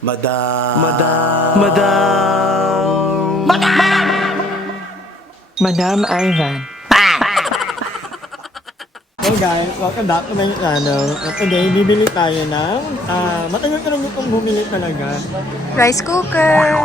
Madam. Madam Ivan. Hey guys, welcome back to my channel. At today, bibili tayo ng matagal ka lang itong bumili talaga. Rice cooker.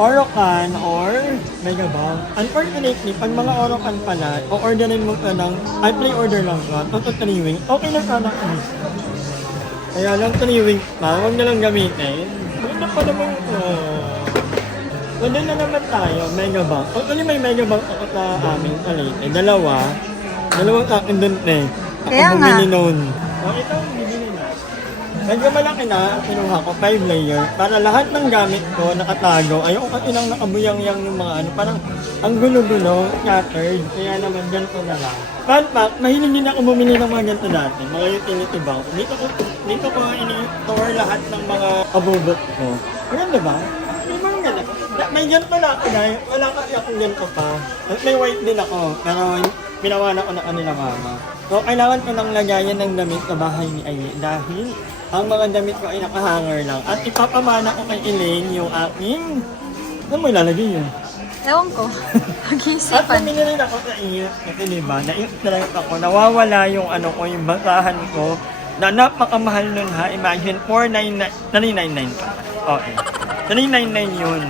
Orocan or Megabound. Unfortunately, pag mga Orocan pala, o-orderin mo ka ng, I play order lang ka, toto 3 wings, okay lang sana ka. Kaya lang 3 wings pa, huwag na lang gamitin. Maganda pa naman ito. Pwede na naman tayo, Megabound. Actually, may Megabound ako sa amin sa Leyte. Dalawang akin dun eh. Ako Kaya nga. bumili noon. So, ito ang bibili na. Medyo malaki na, kinuha ko 5 layer. Para lahat ng gamit ko nakatago. Ayoko kasi lang nakabuyang-yang yung mga ano. Parang ang gulo-gulo, scattered. Kaya naman ganito na lang. Fun fact, mahilig din ako bumili ng mga ganito dati. Mga utility box. Dito ko ini-store lahat ng mga abubot ko. Maganda ba? May mga ganito. May ganito na ako guys. Wala kasi akong ganito pa. At may white din ako. Pero pinawana ko na kanila mama. So, kailangan ko nang lagayan ng damit sa bahay ni Aye dahil ang mga damit ko ay nakahanger lang. At ipapamana ko kay Elaine yung aking... Saan mo ilalagay yun? Ewan ko. At Pag-iisipan. namili rin ako sa iyo. Kasi diba, na-stress ako. Nawawala yung ano ko, yung basahan ko. Na napakamahal nun ha. Imagine, 399 pa. Okay. 399 yun.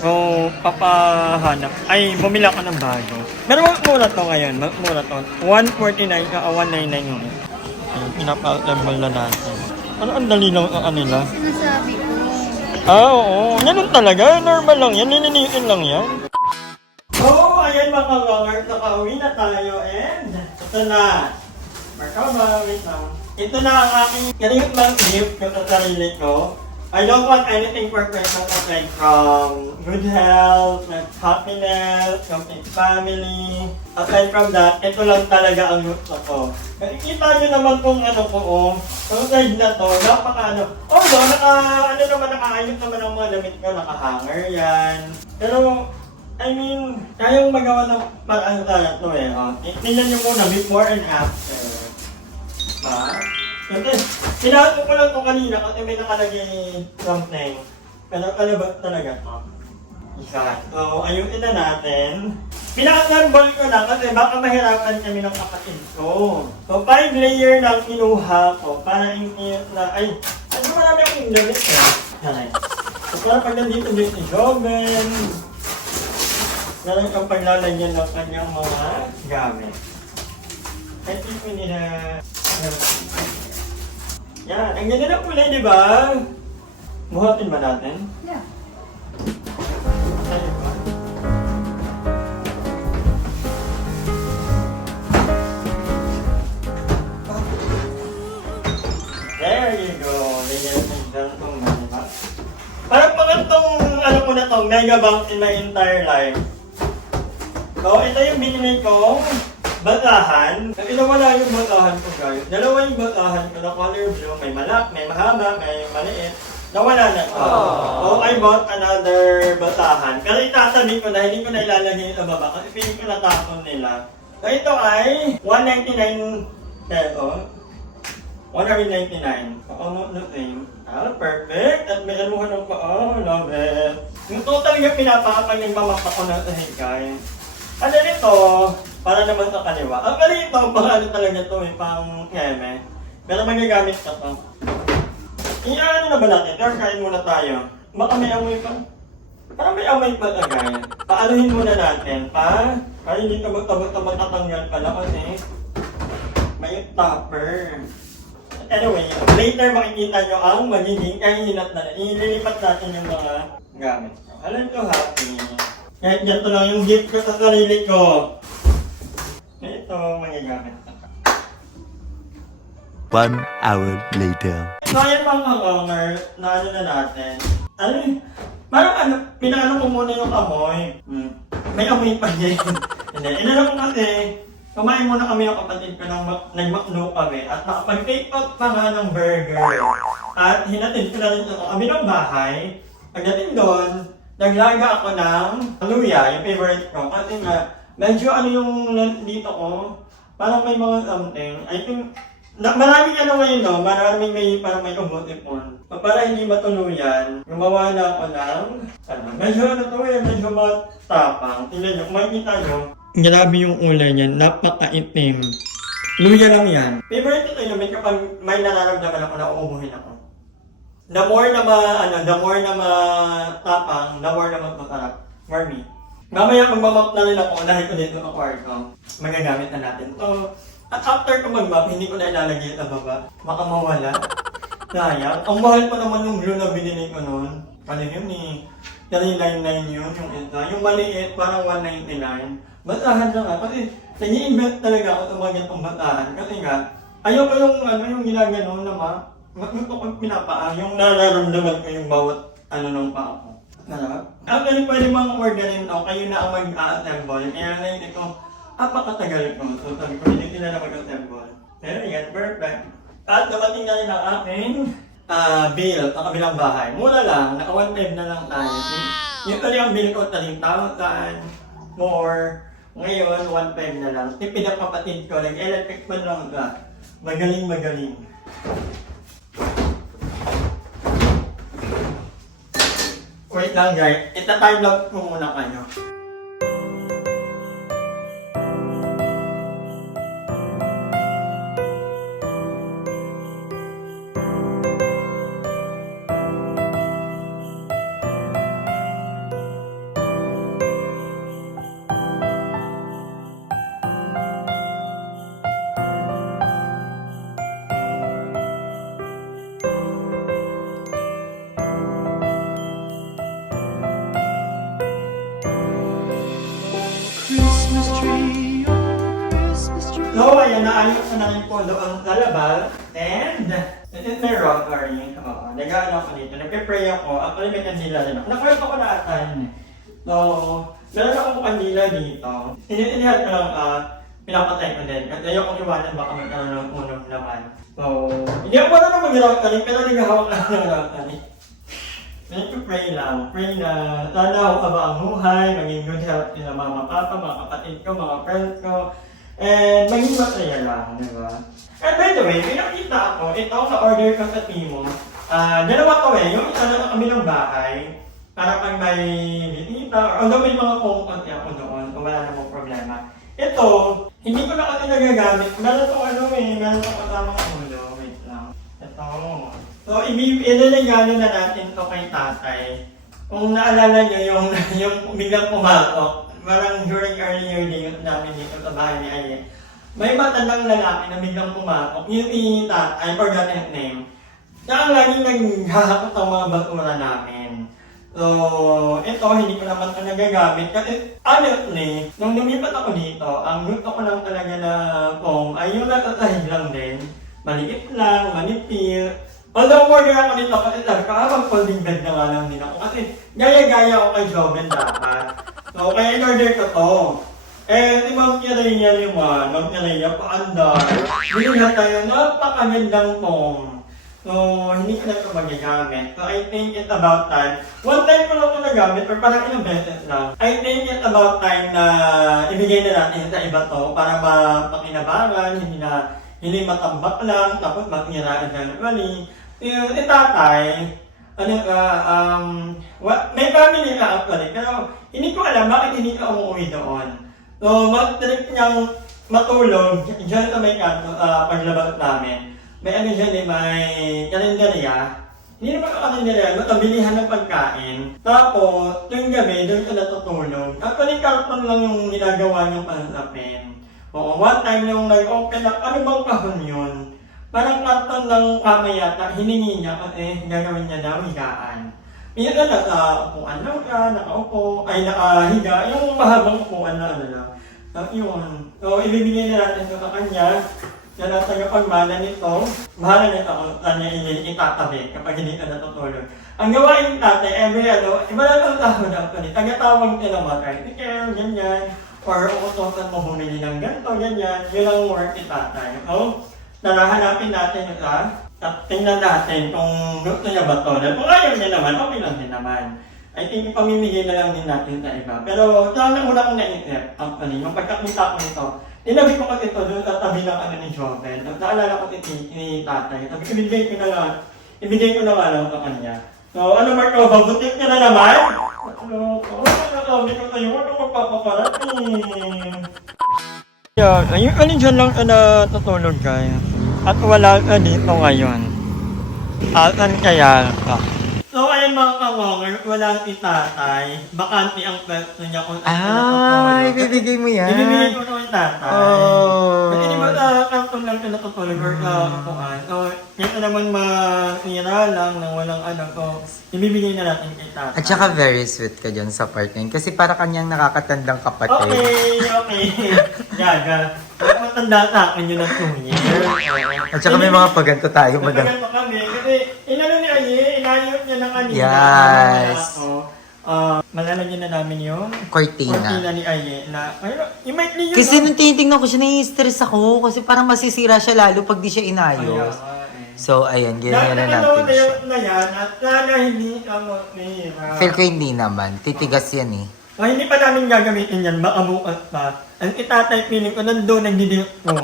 So, papahanap. Ay, bumila ako ng bago. Pero mura to ngayon. Mura to. 149 ka o 199 yun. Ayun, pinapa-level na natin. Ano ang dali lang ang kanila? Sinasabi ko. Oo. Ganun talaga. Normal lang yan. Nilinitin lang yan. So, ayan mga kawangers. Nakauwi na tayo and ito na. Markaba, wait lang. Ito na ang aking Christmas gift ko sa sarili ko. I don't want anything for Christmas aside from good health, happiness, complete family. Aside from that, ito lang talaga ang gusto ko. Kita nyo naman kung ano ko, Yung side na to, napaka ano. Although, nakaayos naman ang mga damit ko, nakahanger yan. Pero, I mean, kayang magawa ng paraan sana to Tingnan nyo muna, before and after. Kasi, pinasok ko lang ito kanina kasi may nakalagay something. Pero ano ba talaga ito? Isa. So, ayusin na natin. Pinaka-assemble ko na kasi baka mahirapan kami ng kapatid ko. So, 5 layer na kinuha ko para in-case na, ay, marami akong gamit Aray. So, para pag nandito din si Joven, nalang kang paglalagyan ng kanyang mga gamit. I think we need a... Yan, ang ganda na pula, di ba? Buhatin ba natin? Yeah. Ayun ba? There you go. Lagyan ng gantong na, di ba? Parang pangantong, ano ko na to, Megabound in my entire life. So, ito yung binili kong batahan. Wala yung batahan ko guys. Dalawa yung batahan ko na color blue. May may mahaba, may maliit. Nawala na ito. So I bought another batahan. Pero itatabi ko na, hindi ko na ilalagay sa baba. Kasi piling ko natapon nila. So ito ay 199 peso. 199. So almost the same. Perfect. At may anuhan ng love it. Yung total yung pinapakapag nagmamapa ko na sa higay. Ano nito? Para naman sa kaliwa. Ang kali ito, pang ano talaga ito pang keme. Pero magagamit ka pa. Iyan na ba natin? Pero kain muna tayo. Baka may amoy pa. Parang may amoy pa agay. Paanuhin muna natin, pa? Para hindi ka magtabot-tabot tatanggal pala kasi may topper. Anyway, later makikita nyo ang magiging kahinat na. Ililipat natin yung mga gamit. Alam ko happy. Kahit ganito lang yung gift ko sa sarili ko. Ito, magagamit na. 1 hour later. So, ayan mga owner, na ano na natin. Parang pinaano ko muna yung amoy. May amoy pa din. Hindi, inano ko kasi, kumain muna kami ng kapatid ko nag-McDo kami at nakapag-take out pa nga ng burger. At hinatid ko na rin kami ng bahay. Pagdating doon, naglaga ako ng luya, yung favorite ko. Kasi nga, medyo ano yung dito ko, parang may mga something. I think Maraming ano ngayon, no? Maraming parang may umot-ipon. Para hindi matuluyan, gumawa na ako ng, medyo medyo matapang. Tingnan nyo, kung makikita nyo, grabe yung ulay niya, napakaitim. Luya lang yan. Favorite ito yun, kapag may nararamdaman ako na uubuhin ako. The more na matapang, the more na magpaparap. For me. Mamaya kung mamap na rin ako, dahil ko dito ang kwarto, magagamit na natin to. At after ko mag-map, hindi ko na ilalagay ito baba. Baka mawala. Sayang. Ang mahal pa naman yung glue na binili ko noon. Ano yun eh? 399 yun, yung isa. Yung maliit, parang 199. Batahan lang nga. Kasi nag-i-invent talaga ako sa mga ganitong batahan. Kasi nga, ayoko yung ginagano na gusto ko pinapaa. Yung nararamdaman ko yung bawat ng paa ko. Actually, pwede mga orderin to. Kayo na ang mag-a-assemble. Kaya na yun ito, apakatagal ko. So sabi ko, hindi sila na mag-assemble. Pero yan, perfect. At dumating na rin ang aking bill sa kabilang bahay. Mura lang, naka 1.5 na lang tayo. Usually ang bill ko 3,000 more. Ngayon, 1.5 na lang. Tipid ang kapatid ko, nag-electric man lang ka. Magaling. Wait lang guys, ita-time lapse ko muna kayo. So, ayan, naayos na rin po doon sa labas. And, this is my rosary. Nag-ano ako dito. Nagpe-pray ako. Actually, may kandila rin ako. Nakwento ko na atan. So, meron akong kandila dito. Inihat ko lang, pinapatay ko din. At ayoko iwanan baka magkaroon ng unog naman. So, hindi ako wala naman mag-rosary, pero naghahawak lang ng rosary. Nagpe-pray lang. Pray na sana ako ba ang buhay, maging good health nila mama, papa, mga kapatid ko, mga friends ko. And maging masaya lang, di ba? And by the way, may nakita ako, ito sa order ko sa Timo. Dalawa to yung isa na kami ng bahay, para pag may bisita, although may mga pongkot ako doon, kung wala namang problema. Ito, hindi ko na kasi nagagamit. Meron itong kasamang ulo. Wait lang. Ito. So, ininagano na natin to kay tatay. Kung naalala nyo yung biglang pumatok, parang during earlier day namin dito sa bahay ni Aye, may matandang lalaki na biglang pumatok. Yung I forgot his name. Siya ang laging naghahakot ang mga basura namin. So, ito, hindi ko naman ito nagagamit. Kasi, honestly, nung lumipat ako dito, ang gusto ko lang talaga na foam ay yung natatahid lang din. Maliit lang, manipil. Although order ako dito kasi sabi ko, habang folding bed na nga lang din ako. Kasi, gaya-gaya ako kay Joven dapat. So, kaya in-order ko to. Eh, si Ma'am Kiraya naman, Ma'am Kiraya paandar. Binigyan tayo, napakagandang foam. So, hindi ko na ito magagamit. So, I think it's about time. One time ko lang ito nagamit, or parang ilang beses lang. I think it's about time na ibigay na natin sa iba to para mapakinabangan, hindi matambak lang, tapos makiniraan na naman. Si tatay, may family na actually, pero hindi ko alam bakit hindi ka umuwi doon. So, mag-trip niyang matulog dyan sa may kanto, paglabas namin. May dyan may kalendarya. Hindi naman kalendarya, matabilihan ng pagkain. Tapos, tuwing gabi, doon ka natutulog. Actually, karton lang yung ginagawa niyong pansapin. Oo, one time yung nag-open up, ano bang kahon yun? Parang karton lang kama yata, hiningi niya kasi gagawin niya daw higaan. Minsan nasa upuan lang ka, nakaupo, ay nakahiga, yung mahabang upuan na lang. So, yun. So, ibibigay na natin ito sa kanya. Yan ang tagapagmana nito. Bahala nito kung saan niya itatabi kapag hindi ka natutulog. Ang gawain natin, iba lang ang tawag actually. Tagatawag ka naman, care, ganyan. Or utosan mo bumili ng ganito, ganyan. Yun ang work ni tatay. So, narahanapin natin ito. Tingnan natin kung gusto niya ba ito. Kung ayaw niya naman, okay lang din naman. I think ipamimigay na lang din natin sa iba. Pero sana una kong naisip, actually, yung pagkakita ko nito, Inabi ko kasi ito doon at tabi ng ano ni Joven. Naalala ko ni tatay. Sabi, ibigay ko na nga lang sa kanya. So, ano Marco, babutik ka na naman? Ano, sabi ko sa'yo, ano magpapaparating? Yeah, ayun dyan lang natutulog kayo. At wala ka dito ngayon. Asan kaya ka? So, ayun mga kawanger, walang itatay. Bakante ang pwesto niya kung Ay, bibigay mo yan. Ibibigay ko naman tatay. Oh. Kasi di ba kantong lang ka natutulog or kukuhan. So, kaya naman mahira lang nang walang anak ko. Ibibigay na natin kay tatay. At saka very sweet ka dyan sa part na yun. Kasi para kanyang nakakatandang kapatid. Okay. Gaga. Matanda sa akin yun ang 2 years. At saka may mga paganto tayo, madam. Maganda kami. Kasi inano ni Aye, inayot niya ng kanina. Yes. Malalagyan na namin yung Cortina. ni Aye na, yung might yun. Kasi nung tinitingnan ko siya, nai-stress ako. Kasi parang masisira siya lalo pag di siya inayos. So, ayan, ganyan na natin siya. Na yan, at sana hindi ako nahihira. Feel ko hindi naman. Titigas yan eh. Hindi pa namin gagamitin yan, baka bukas pa. Ang itatay feeling ko, nandun nagdi-dirt ko.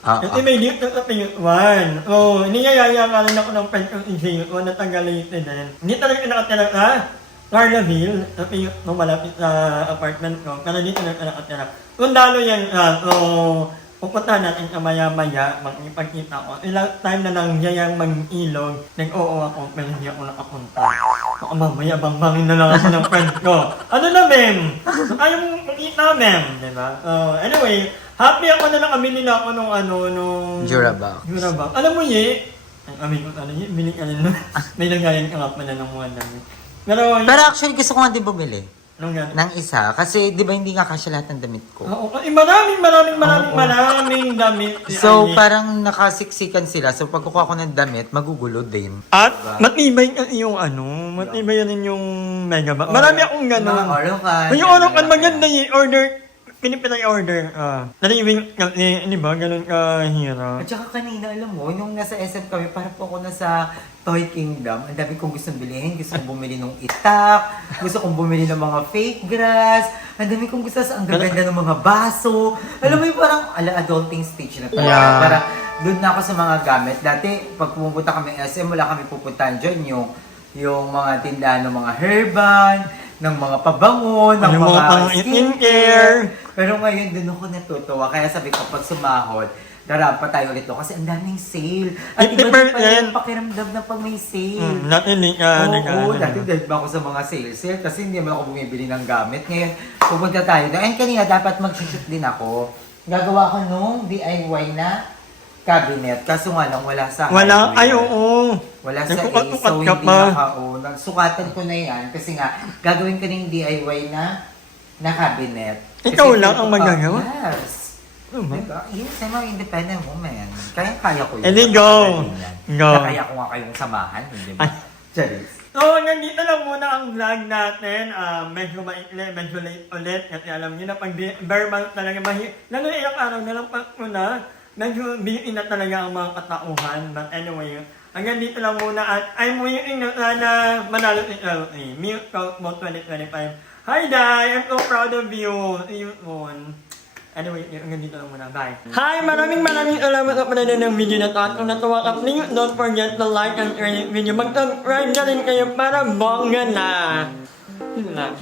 Kasi may dirt ko sa Piyut 1. So, niyayaya nga rin ako ng friend ko sa Piyut 1 na taga-Leyte din. Hindi talaga nakatira sa Carlaville, sa Piyut 1, malapit sa apartment ko. Pero dito na nakatira. Sundalo yan so pupunta natin ka maya-maya, magpagkita ko. Ilang time na nang yayang mag-ilog, nag-oo ako, pero hindi ako nakapunta. Baka mamaya bang-bangin na lang ako ng friend ko. Ano na, ma'am? Ayaw mong makita, ma'am. Diba? Anyway, happy ako na nakabili na ako nung Jurabox. Jurabox. Alam mo, Ye? Amin ko, bili ka rin. May nagayan ka nga pala ng mga dami. Pero actually, gusto ko nga din bumili. Anong yan? Ng isa. Kasi di ba hindi nga kasya lahat ng damit ko. Oo, maraming damit. si So, Anye. parang nakasiksikan sila. So, pag kukuha ko ng damit, magugulo din. At matibay yung matibay yan yung megabyte. Marami akong gano'n. Mga orokan. Yung orokan maganda yung order. Pinipitay order. Nalibing, di ba? Ganun kahirap. At saka kanina, alam mo, nung nasa SM kami, parang po ako nasa Toy Kingdom. Ang dami kong gustong bilhin. Gusto kong bumili ng itak. Gusto kong bumili ng mga fake grass. Ang dami kong gusto sa ang gaganda ng mga baso. Alam mo yung parang adulting stage na to. Yeah. Para doon na ako sa mga gamit. Dati, pag pumunta kami SM, wala kami pupuntahan dyan. Yung mga tindahan ng mga herbal, ng mga pabango, ng Yung mga pang skincare. Pero ngayon, doon ako natutuwa. Kaya sabi ko, pag sumahod, darapa tayo ulit doon. Kasi ang daming sale. At iba din pala yung pakiramdam na pag may sale. Dati hindi ka Oo, dati dahil ba ako sa mga sale kasi hindi naman ako bumibili ng gamit. Ngayon, pupunta tayo doon. And kanina, dapat mag-shoot din ako. Gagawa ko nung DIY na cabinet. Kaso nga lang, wala sa Wala? hardware. Ay, oo. Wala sa Nagkukat-kukat so ka hindi pa. Sukatan ko na yan kasi nga, gagawin ko na yung DIY na cabinet. Ikaw Kasi lang feel ang ko magagawa? Yes. Diba? Yes, I'm an independent woman. Kaya ko yun. Edi, go. Go. Kaya ko nga kayong samahan, hindi ba? Ay. Charis. So, nandito lang muna ang vlog natin. Medyo maikli, medyo late ulit. Kasi alam niyo na, pag bare month talaga, lalo na ilang araw na lang na, medyo biin na talaga ang mga katauhan. But anyway, hanggang dito lang muna at I'm waiting na sana manalo si LA. Milk Talk Mo 2025. Hi, Dai! I'm so proud of you. See you soon. Anyway, hanggang dito lang muna. Bye. Hi! Maraming salamat sa panonood ng video na to. At kung natuwa ka, please don't forget to like and share this video. Mag-subscribe na rin kayo para bongga na. Yun lang.